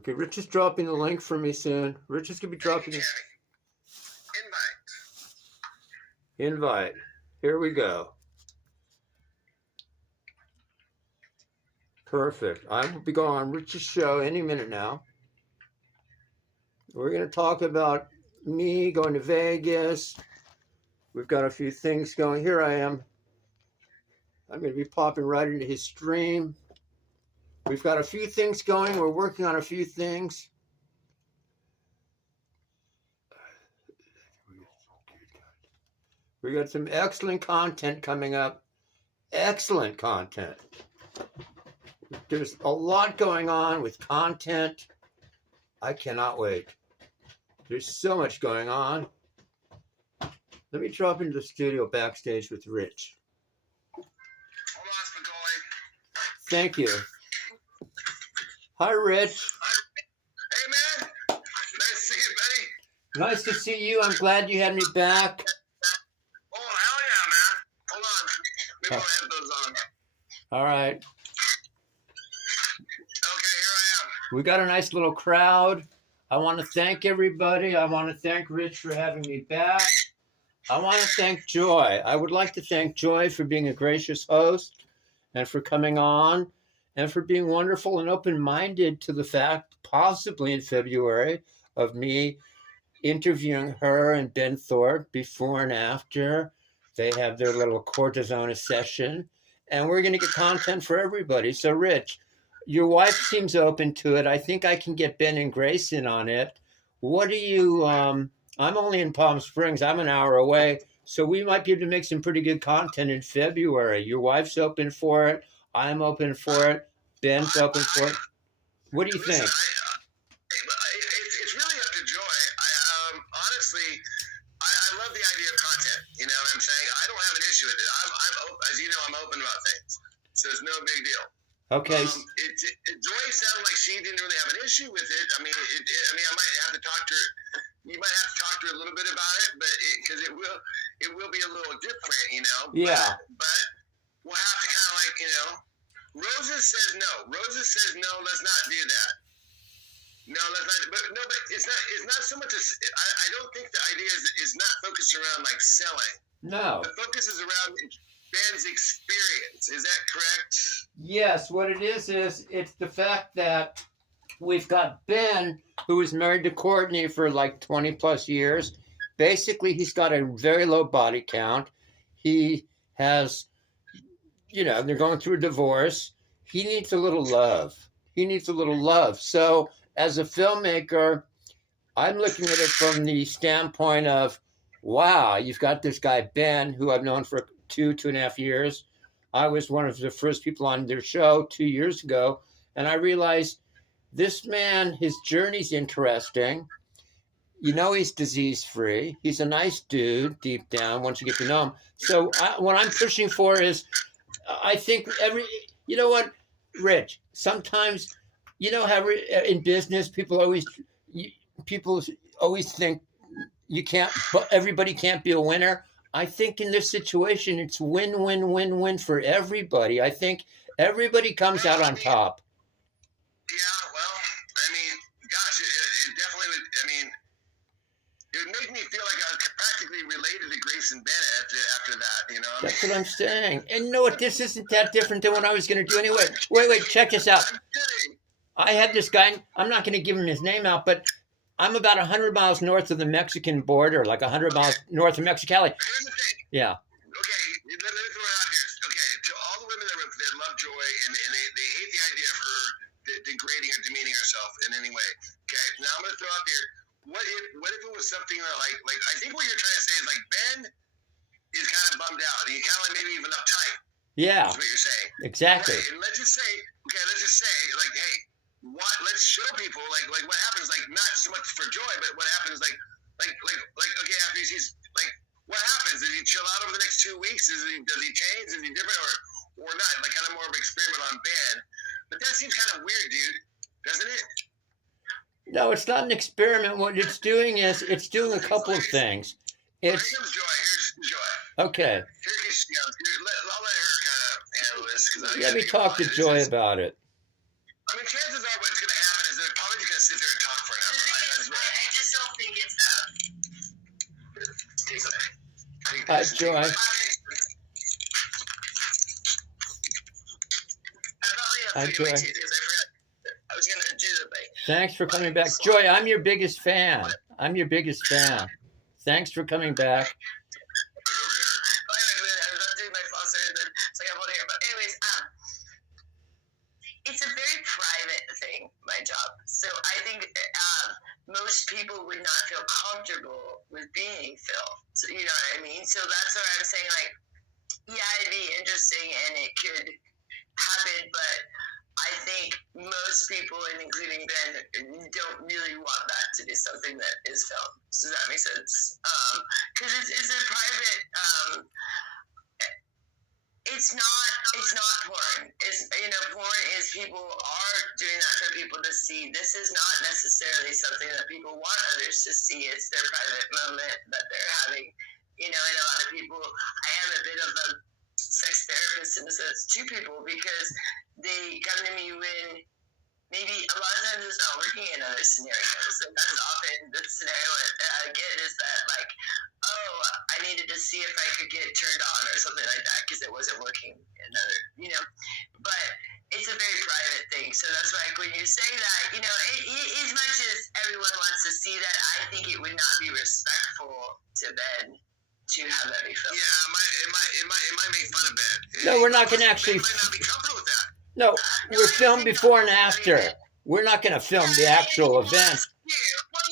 Okay, Rich is dropping the link for me soon. Rich is going to be dropping the invite. Here we go. Perfect. I will be going on Rich's show any minute now. We're going to talk about me going to Vegas. We've got a few things going. Here I am. I'm going to be popping right into his stream. We've got a few things going. We're working on a few things. We got some excellent content coming up. Excellent content. There's a lot going on with content. I cannot wait. There's so much going on. Let me drop into the studio backstage with Rich. Hold on, Spicoli. Thank you. Hi, Rich. Hey, man. Nice to see you, buddy. Nice to see you. I'm glad you had me back. Oh, hell yeah, man. Hold on. Maybe I'll have those on. All right. Okay, here I am. We got a nice little crowd. I want to thank everybody. I want to thank Rich for having me back. I want to thank Joy. I would like to thank Joy for being a gracious host and for coming on and for being wonderful and open-minded to the fact, possibly in February, of me interviewing her and Ben Thorpe before and after they have their little cortisone session. And we're going to get content for everybody. So, Rich, your wife seems open to it. I think I can get Ben and Grace in on it. What do you... I'm only in Palm Springs. I'm an hour away. So we might be able to make some pretty good content in February. Your wife's open for it. I'm open for it. Ben's open for it. What do you think? It's really up to Joy. Honestly, I love the idea of content. You know what I'm saying? I don't have an issue with it. As you know, I'm open about things. So it's no big deal. Okay. Joy sounded like she didn't really have an issue with it. I mean, I might have to talk to her. You might have to talk to her a little bit about it, but because it will be a little different, you know. Yeah. But we'll have to kind of like, you know. Rosa says no. Rosa says no. Let's not do that. No, let's not. But it's not so much. I don't think the idea is not focused around like selling. No. The focus is around Ben's experience. Is that correct? Yes. What it is it's the fact that we've got Ben, who is married to Courtney for like 20 plus years. Basically, he's got a very low body count. He has, they're going through a divorce. He needs a little love. So as a filmmaker, I'm looking at it from the standpoint of, wow, you've got this guy, Ben, who I've known for 2.5 years. I was one of the first people on their show 2 years ago. And I realized this man, his journey's interesting. He's disease-free. He's a nice dude deep down once you get to know him. So what I'm pushing for is, I think Rich, sometimes, how in business, people always think everybody can't be a winner. I think in this situation, it's win-win-win-win for everybody. I think everybody comes out on top. Yeah, well, I mean, gosh, it definitely would. I mean, it would make me feel like I was practically related to Grace and Bennett after that, you know? That's what I'm saying. And you know what? This isn't that different than what I was going to do anyway. Wait, check this out. I'm kidding. I had this guy, I'm not going to give him his name out, but I'm about 100 miles north of the Mexican border, like 100 miles north of Mexicali. Here's the thing. Yeah. Okay, let me throw it out here. Okay, to all the women that love Joy and they hate the idea of her degrading or demeaning herself in any way. Okay, now I'm going to throw out there, what if it was something like I think what you're trying to say is like Ben is kind of bummed out and he kind of like maybe even uptight. Yeah. That's what you're saying. Exactly. Right. And let's just say like, hey, let's show people like what happens, like not so much for Joy, but what happens like okay, after he's like, what happens? Does he chill out over the next 2 weeks? Does he change? Is he different or not? Like kind of more of an experiment on Ben. But that seems kind of weird, dude, doesn't it? No, it's not an experiment. What it's doing is it's doing a couple of things. Here comes Joy. Here's Joy. Okay. I'll let her kind of handle this. Let me talk to Joy about it. I mean, chances are what's going to happen is they're probably just going to to sit there and talk forever. I just don't think it's Joy. I probably have Joy. I was gonna do the bike. Thanks for coming back. Joy, I'm your biggest fan. I'm your biggest fan. Thanks for coming back. I was doing my flosser, and then so I got one here. But anyways, it's a very private thing, my job. So I think most people would not feel comfortable with being filmed. So, you know what I mean? So that's what I'm saying. Like, yeah, it'd be interesting, and it could happen, but I think most people, and including Ben, don't really want that to be something that is filmed. Does that make sense? Because it's a private. It's not porn. Porn is people are doing that for people to see. This is not necessarily something that people want others to see. It's their private moment that they're having. And a lot of people. I am a bit of a sex therapist in a sense to people because they come to me when maybe a lot of times it's not working in other scenarios. And that's often the scenario that I get is that, like, oh, I needed to see if I could get turned on or something like that because it wasn't working in other, But it's a very private thing. So that's like when you say that, as much as everyone wants to see that, I think it would not be respectful to Ben to have that be filmed. Yeah, it might make fun of Ben. No, we're not going to actually. Ben might not be comfortable with that. No, we're filmed before and after. We're not going to film the actual event. Well, I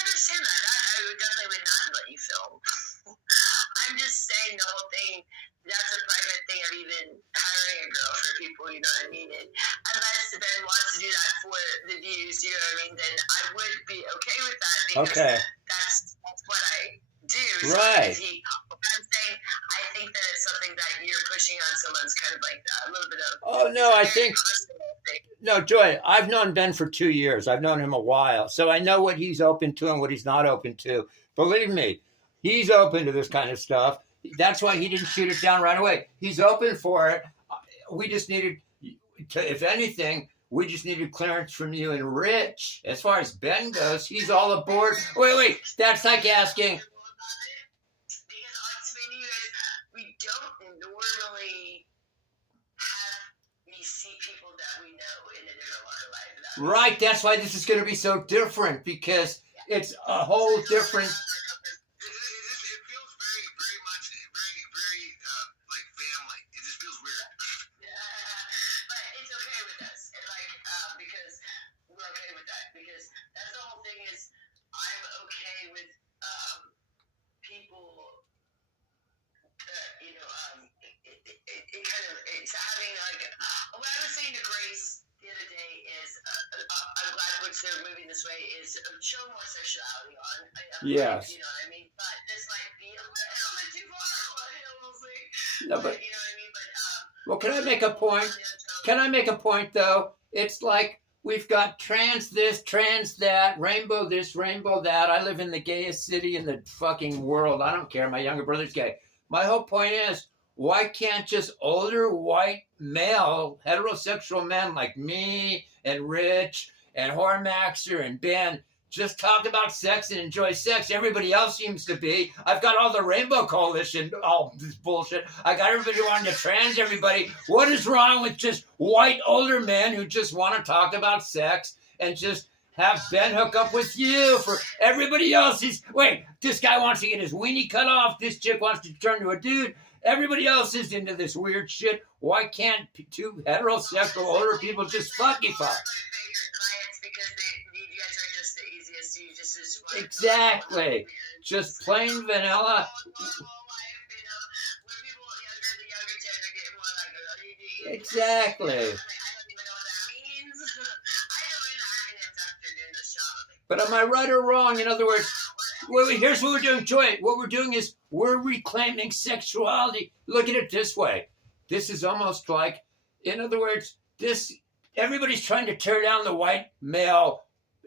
understand that. I definitely would not let you film. I'm just saying the whole thing. That's a private thing of even hiring a girl for people, you know what I mean? And unless Ben wants to do that for the views, you know what I mean, then I would be okay with that because that's what I do. So right. I'm saying I think that it's something that you're pushing on someone's kind of like a little bit of. Oh, no, I think. No, Joy, I've known Ben for 2 years. I've known him a while. So I know what he's open to and what he's not open to. Believe me, he's open to this kind of stuff. That's why he didn't shoot it down right away. He's open for it. We just needed, if anything, we just needed clearance from you and Rich. As far as Ben goes, he's all aboard. Wait. That's like asking. Because I'll explain to you guys, we don't normally have me see people that we know in a different walk of life. Right, that's why this is going to be so different because it's a whole different. It feels very much, very like family. It just feels weird. But it's okay with us, and because we're okay with that. Because that's the whole thing is, I'm okay with people. It's having what I was saying to Grace the other day is I'm glad which they're moving this way is show more sexuality on. Yes. You know what I mean? But this might be a little bit too far. No, but you know what I mean? But well, can I make a point? Can I make a point though? It's like we've got trans this, trans that, rainbow this, rainbow that. I live in the gayest city in the fucking world. I don't care. My younger brother's gay. My whole point is, why can't just older white male heterosexual men like me and Rich and Hormaxer and Ben just talk about sex and enjoy sex? Everybody else seems to be. I've got all the Rainbow Coalition, all this bullshit. I got everybody wanting to trans everybody. What is wrong with just white older men who just want to talk about sex and just have Ben hook up with you? For everybody else, this guy wants to get his weenie cut off. This chick wants to turn to a dude. Everybody else is into this weird shit. Why can't two heterosexual older people just fucky fuck? Because you guys are just the easiest. You just exactly. Just plain vanilla. Exactly. But am I right or wrong? In other words, here's what we're doing, Joy. What we're doing is we're reclaiming sexuality. Look at it this way. This is almost like, in other words, everybody's trying to tear down the white male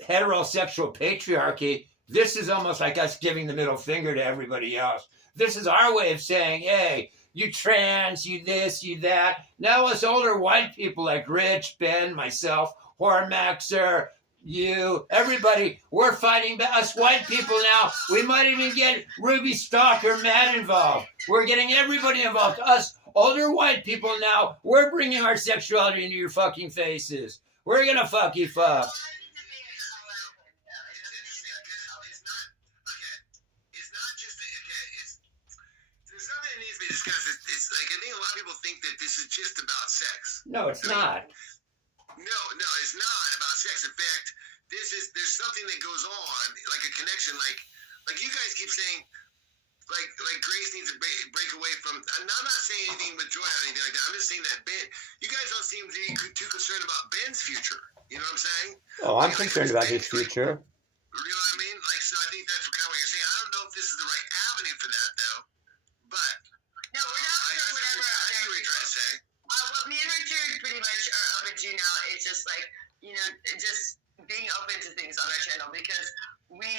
heterosexual patriarchy. This is almost like us giving the middle finger to everybody else. This is our way of saying, hey, you trans, you this, you that. Now us older white people like Rich, Ben, myself, Hormaxer, you, everybody, we're fighting us white people now. We might even get Ruby Stalker Matt involved. We're getting everybody involved. Us older white people now, we're bringing our sexuality into your fucking faces. We're gonna fuck you fuck. It's like I think a lot of people think that this is just about sex. No, it's not. No, it's not about sex. In fact, there's something that goes on, like a connection, like you guys keep saying, like Grace needs to break away from. I'm not saying anything with Joy or anything like that. I'm just saying that Ben, you guys don't seem to be too concerned about Ben's future. You know what I'm saying? Oh, I'm concerned about his future. You know what I mean? Like, so I think that's kind of what you're saying. I don't know if this is the right avenue for that, though. But no, we're not doing whatever. I see what you're trying to say. What me and Richard pretty much are open to now is just like, you know, just being open to things on our channel because we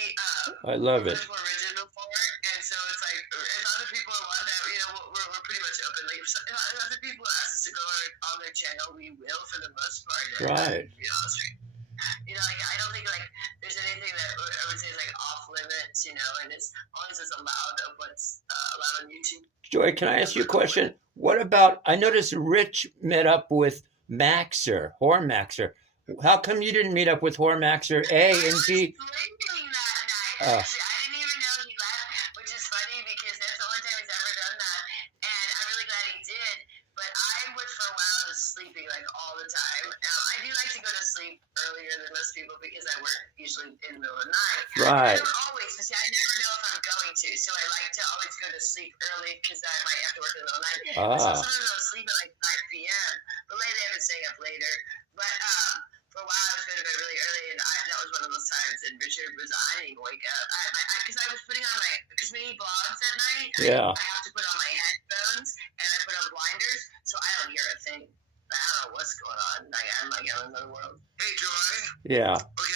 I love it. much more rigid before, and so it's like if other people want that, you know, we're pretty much open. Like if other people ask us to go on their channel, we will for the most part. Right. You know, like I don't think like there's anything that I would say is like off limits, you know, and as long as it's allowed of what's allowed on YouTube. Joy, can I ask you a question? What about, I noticed Rich met up with Hormaxer. How come you didn't meet up with Hormaxer A and B? Sleeping that night. Actually, I didn't even know he left, which is funny because that's the only time he's ever done that, and I'm really glad he did. But I was for a while just sleeping like all the time. I do like to go to sleep earlier than most people because I work usually in the middle of the night. Right. I don't always, but see, I never know if I'm going to, so I like to always go to sleep early because I might have to work in the middle of the night. So sometimes I'll sleep at like 5 p.m. But lately I've been staying up later. But for a while I was going to bed really early, and that was one of those times. And Richard was, I didn't even wake up because I was putting on because we vlogs at night. Yeah. I have to put on my headphones and I put on blinders, so I don't hear a thing. I don't know what's going on. Like I'm like in another world. Hey, Joy. Yeah. Okay,